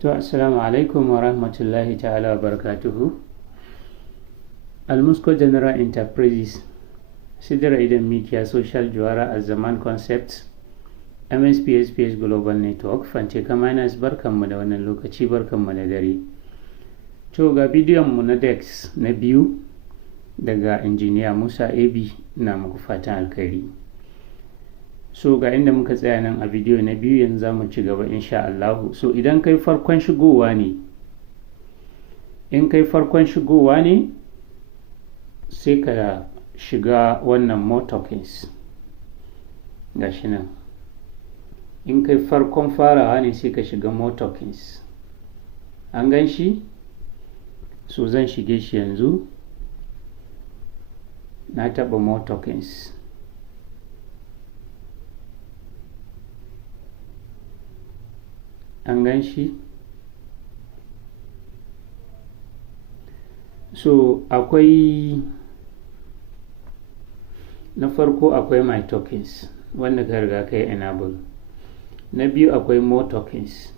To assalamu alaikum wa rahmatullahi ta'ala wa barakatuhu. Almusco General Enterprises Sidira idan mikiya Social Juwara Zaman Concepts MSPSPS Global Network Fance Kamanas barkanmu da wannan lokaci barkanmu da dare. To ga bidiyon mu na DEX na biyu daga injiniya Musa AB na muku fatan alkhairi. So ga inda muka tsaya nan a bidiyo na biyu, yanzu za mu ci gaba insha Allah. So idan kai farkon shigowa ne, sai ka shiga wannan more tokens gashi nan. In kai farkon farawa ne sai ka shiga more tokens, an gan shi? So zan shige shi yanzu, na taɓa more tokens. An gan shi? So akwai na farko akwai my tokens wanda ka riga ka yi enable. Na biyu akwai more tokens.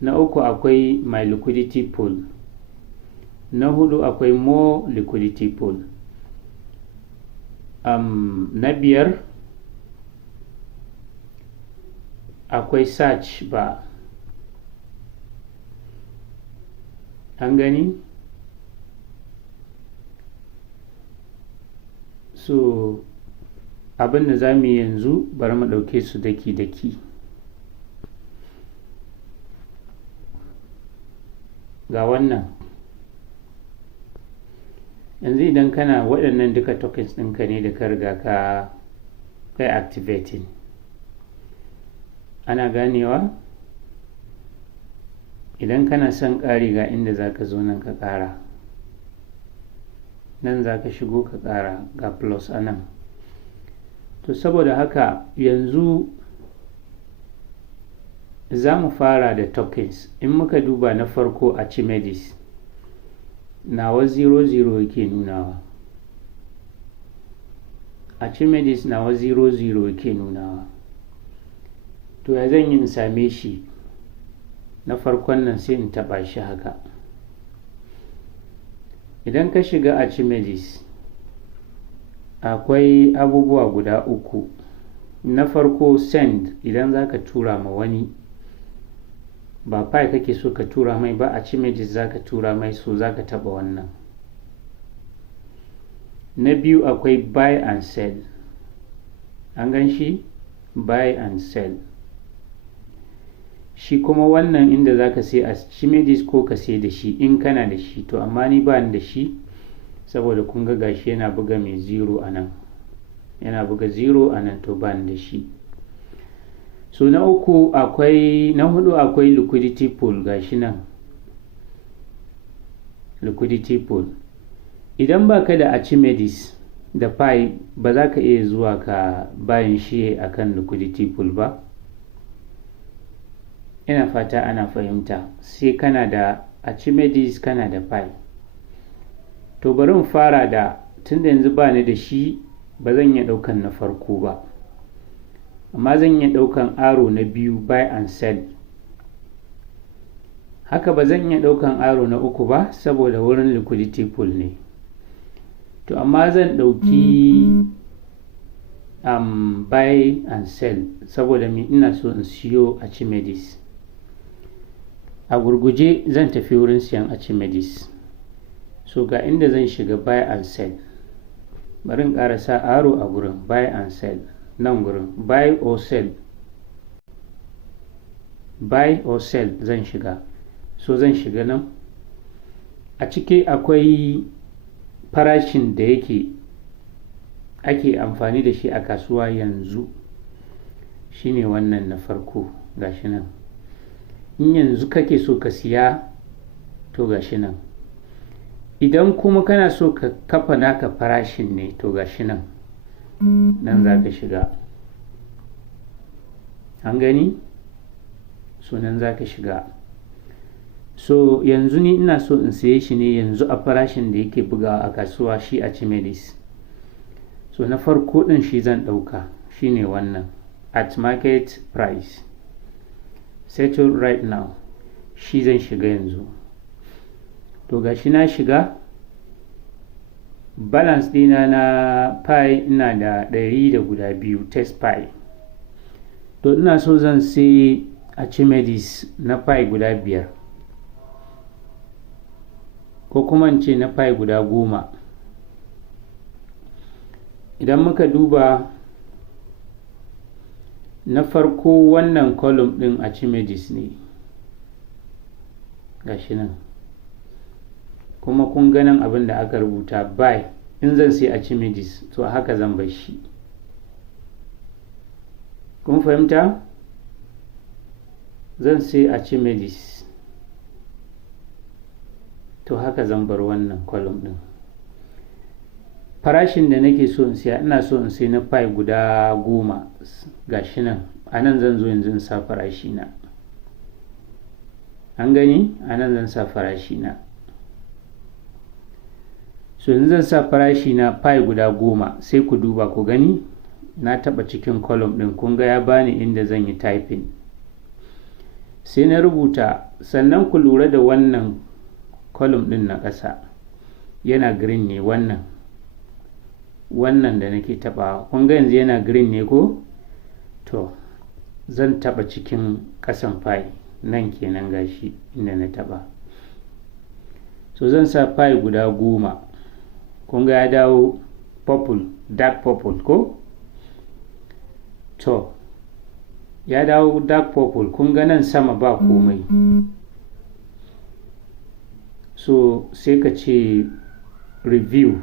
Na uku akwai my liquidity pool. Na hudu akwai more liquidity pool. Na biyar akwai search bar. An gani? So abin da za mu yi yanzu, bari mu ɗauke su daki-daki. Ga wannan yanzu idan kana waɗannan duka tokens ɗinka ne da ka riga ka kai activating, ana ganewa? Idan kana son ƙari ga inda za ka zo nan ka ƙara, nan za ka shigo ka ƙara, ga plus a nan. To saboda haka yanzu za mu fara da tokens. In muka duba na farko a Archimedes, nawa 00 yake nunawa. Archimedes nawa 00 yake nunawa. To ya zan yi in same shi? Na farkon nan sai in taɓa shi haka. Idan ka shiga Archimedes, akwai abubuwa guda uku. Na farko send, idan za ka tura ma wani, ba file kake so ka tura mai ba, Archimedes za ka tura mai, so za ka taɓa wannan. Na biyu akwai buy and sell. An gan shi? Buy and sell. Shi kuma wannan inda za ka sai Archimedes ko ka sai da shi in kana da shi. To amma ni ba ni da shi, saboda kun ga gashi yana buga mai 0 a nan, yana buga 0 a nan, to ba ni da shi. So na hudu akwai liquidity pool, gashi nan liquidity pool. Idan ba ka da Archimedes da pi, ba za ka iya zuwa ka bayan shi akan liquidity pool ba. Ina fata ana fahimta. Sai kana da Archimedes kana da pi. To bari mu fara da, tunda yanzu ba ni da shi, ba zan iya ɗaukan na farko ba, amma zan iya ɗaukan aro na biyu, buy and sell. Haka ba zan iya ɗaukan aro na uku ba, saboda wurin liquidity pool ne. To amma zan ɗauki buy and sell, saboda ina so in siyo Archimedes. A gurguje zan tafi wurin siyan Archimedes. So ga inda zan shiga buy and sell. Bari in ƙara sa aro a gurin buy and sell. Nan gurin buy or sell. Buy or sell zan shiga. So zan shiga nan. A ciki akwai farashin da ake amfani da shi a kasuwa yanzu. Shine wannan na farko, gashi nan. In yanzu kake so ka siya, to gashi nan. Idan kuma kana so ka kafa naka farashin ne, to gashi nan, nan za ka shiga. An gani? So nan za ka shiga. So yanzu ni ina so in siye shi ne yanzu a farashin da yake bugawa a kasuwa, shi Archimedes. So na farko ɗin shi zan ɗauka, shine wannan, at market price. Settle right now. shi zan shiga yanzu. To gashi na shiga, balance dina na pi ina da 102 test pi. To ina so zan sai Archimedes na pi guda 5 ko kuma in ce na pi guda 10. Idan muka duba na farko, wannan column ɗin Archimedes ne gashi nan, kuma kun ganin abin da aka rubuta by. In zan sai Archimedes to haka zan bar shi. Kun fahimta? Zan sai Archimedes to haka zan bar wannan column ɗin. Farashin da nake so in siya, ina so in sai na pi guda 10 gashi nan. A nan zan zo yanzu in sa farashi na. An gani? A nan zan sa farashi na. So yanzu zan sa farashi na pi guda 10. Sai ku duba ku gani, na taɓa cikin column ɗin, kun ga ya bani inda zan yi typing. Sai na rubuta, sannan ku lura da wannan column ɗin na ƙasa yana green ne, wannan da nake taɓawa, kun ga yanzu yana green ne ko? To zan taɓa cikin ƙasan pi nan kenan, gashi inda na taɓa. So zan sa pi guda 10, kun ga ya dawo purple, dark purple ko? To ya dawo dark purple, kun ga nan sama ba komai. So sai ka ce review.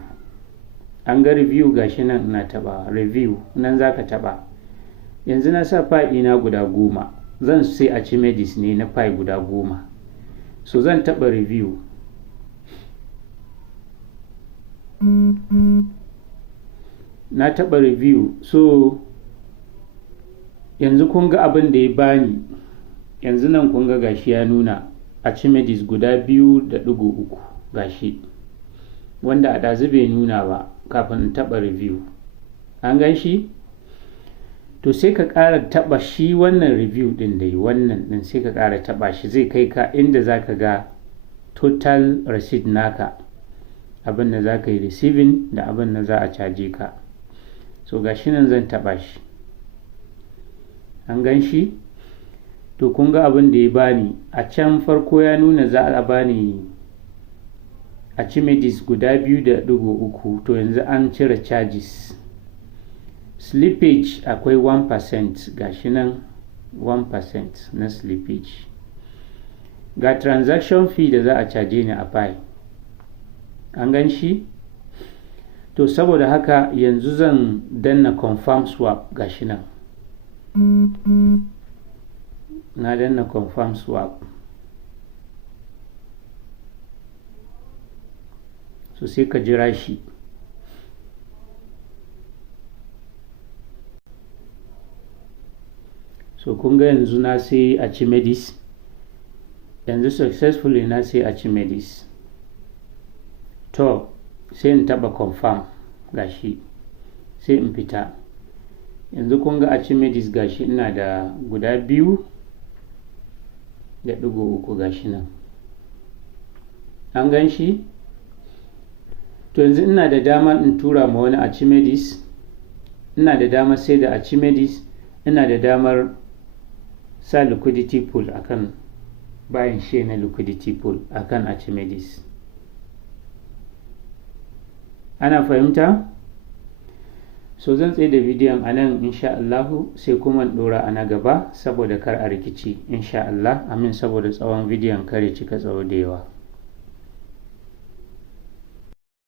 An ga review gashi nan ina taba review, nan za ka taba. Yanzu na sa pi na guda 10, zan sai Archimedes ne na pi guda 10. So zan taba review. Na taba review. So yanzu kun ga abin da ya bani. Yanzu nan kun ga gashi ya nuna Archimedes guda 2.3 gashi, wanda a ɗazu bai nuna ba kafin in taɓa review. An gan shi? To sai ka ƙara taɓa shi wannan review ɗin dai, wannan ɗin sai ka ƙara taɓa shi, zai kai ka inda za ka ga total receipt naka, abin da za ka yi receiving da abin da za a caje ka. So ga shi nan zan taɓa shi. An gan shi? To kun ga abin da ya bani. A can farko ya nuna za a bani Archimedes guda 2.3, to yanzu an cire charges. Slippage akwai 1%, gashi nan 1% na slippage. Ga transaction fee da za a caje ni a pi. An gan shi? To saboda haka yanzu zan danna confirm swap, gashi nan. Na danna confirm swap. So sai ka jira shi. So kun ga yanzu na sai Archimedes. Yanzu successfully na sai Archimedes. To sai in taba confirm, gashi sai in fita. Yanzu kun ga Archimedes gashi ina da guda 2.3 gashi nan. An gan shi? To yanzu ina da dama in tura ma wani Archimedes, ina da damar sai da Archimedes, ina da damar sa liquidity pool akan bayan shi na liquidity pool akan Archimedes. Ana fahimta? So zan tsaye da bidiyon a nan insha Allahu, sai kuma in ɗora a na gaba saboda kar a rikici insha Allah. Amin, saboda tsawon bidiyon kare cika tsawo da yawa.